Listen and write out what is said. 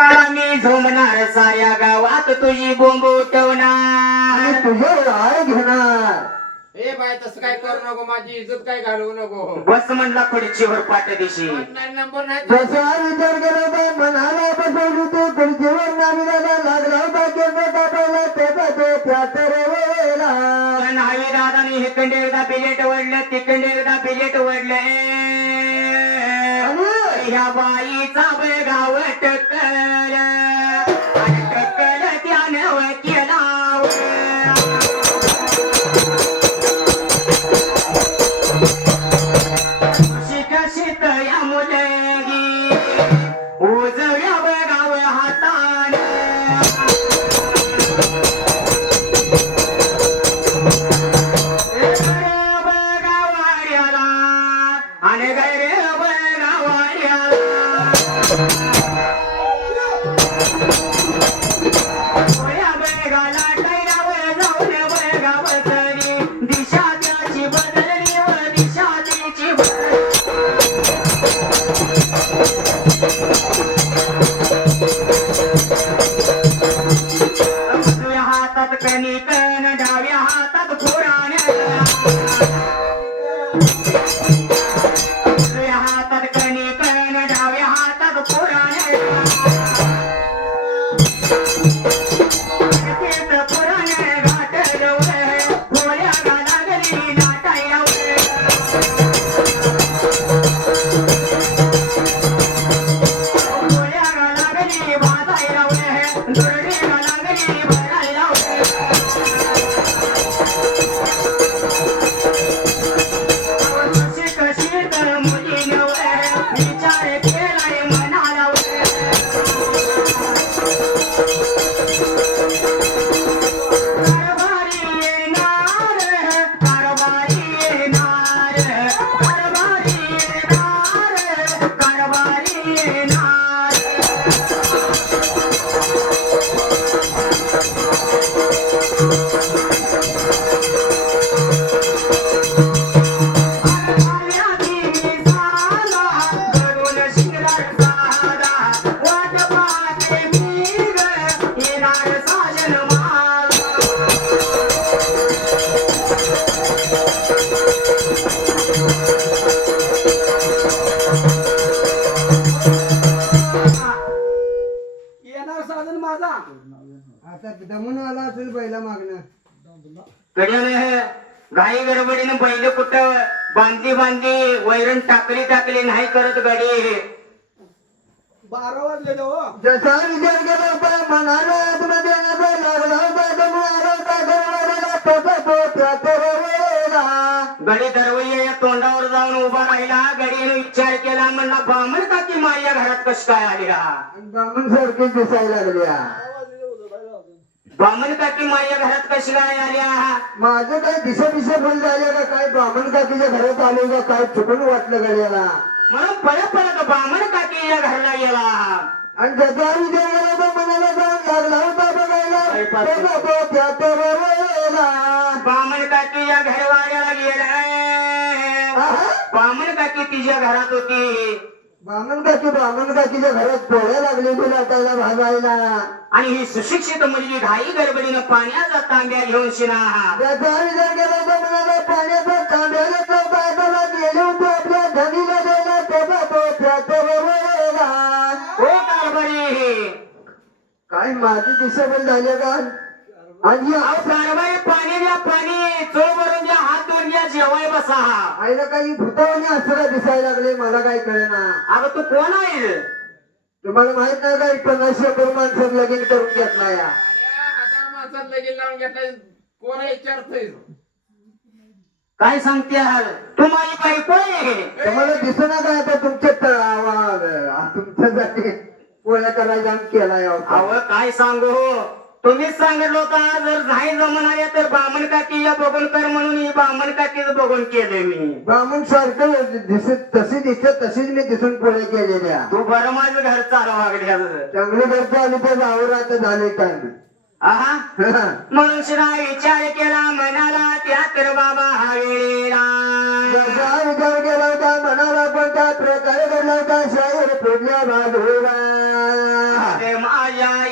काळा मी झोमणार साऱ्या गावात तुझी बोंब उठवणार आणि तुझे राय घेणार. ए बाय तसं काय करू नको, माझी इज्जत काय घालवू नको. बस म्हणला खुर्चीवर पाठदिशी नंबर नाही जसा विचार केला होता मनाला बसवली तू खुर्चीवर नाविलाला लागला होता केंद्र कापायला त्याचा तो त्यात रवला. पण हवी दादानी हिकडे एकदा बिलेट वडलं तिकडे एकदा बिलेट वडलं ह्या बाईचा बेगाव टक्कल आणि टक्कल त्यानं केला शिक शिक या मुलगी उजव्या बेगाव हाताने आणि गैरे बेगाला टैरावर जाऊन बेगाव तरी दिशा त्याची बदलली व दिशा तिची उजव्या हातात कणिकन डाव्या हातात पुराण्या उजव्या हातात कणिकन डाव्या हातात पुराण्या पुराण्या घाटलं पोळ्या लागली नाटायला पोळ्या लागली भाजायला दुरडी लागली भरायला कशी तर मुलीनं विचार केलाय मनाला कारभारी येणार कारभारी येणार कारभारी येणार कारभारी येणार येणार साधन माझा. आता दमून आला असेल पहिला मागणं. कड्याने घाई गडबडीनं बैल कुठं बांधली बांधली वैरण टाकली नाही करत गाडी 12 वाजले हो. जसा विचार केला होता मनाला आत्मा देण्याचा लागला होता दमून आला होता गरवाला त्याचा तो त्यात रवला. गडी दरवय्या या तोंडावर जाऊन उभा राहिला गडीने विचार केला म्हणला बामण काकी माझ्या घरात कश काय आली बामण सारखी दिसायला लागल्या. बामण काकी माझ्या घरात कशी काय आल्या माझं काय दिशा फुल झाले का काय ब्राह्मण काकीच्या घरात आले का काय चुकून वाटलं गड्याला. म्हणून पळत बामण काकी या घरला गेला आणि ज्याचा विजय गेला तो मनाला जाऊन लागला होता बघायला त्याचा तो त्यात रवला. बामण काकी या घरवाड्याला गेला बामण काकी तिच्या घरात होती ब्राह्मण काकीच्या घरात पोळ्या लागली लाटायला भाजायला. आणि ही सुशिक्षित मुलगी घाई गडबडीनं पाण्याचा तांब्या घेऊन शिना ज्याचा विजय गेला तो मनाला पाण्याचा तांब्याला तो बायकोला गेले होते आपल्या धनीला द्यायला त्याचा तो त्यात रवला. हो कारभारी काय माझी दिशा बंद झाली का. आणि अहो कारभारी पाणी द्या पाणी चोळ भरून द्या हात धुवून द्या जेवाय बसा आईला काही भूतावानी असं दिसायला लागले मला काय कळेना. अगं तू कोण आहे तुम्हाला माहित नाही का 1500 माणसात लगीन करून घेतला या. 1000 माणसात लगीन लावून घेतला. कोण विचारतोय काय सांगते तू माझी बायको आहे तुम्हाला दिसना का आता तुमच्यासाठी पोळ्या करायचा केलाय. अहो काय सांगू तुम्हीच सांगितलं होता जर नाही जमून आल्या तर बामण काकी या बघून कर म्हणून ही बामण काकीच बघून केले मी ब्राह्मण सारखं दिसत तशी दिसत तशीच मी दिसून पोळ्या केलेल्या. तू बरं माझं घर चालू वागल्या चांगली घरचे आली तर जावर आता झाले काय. आहा म्हणून शिरा विचार केला मनाला त्या तर बाबा हा वेळेला जसा विचार केला होता मनाला पण त्या प्रकारे घडला होता शाहीर फोडल्या बाजूला. माझ्या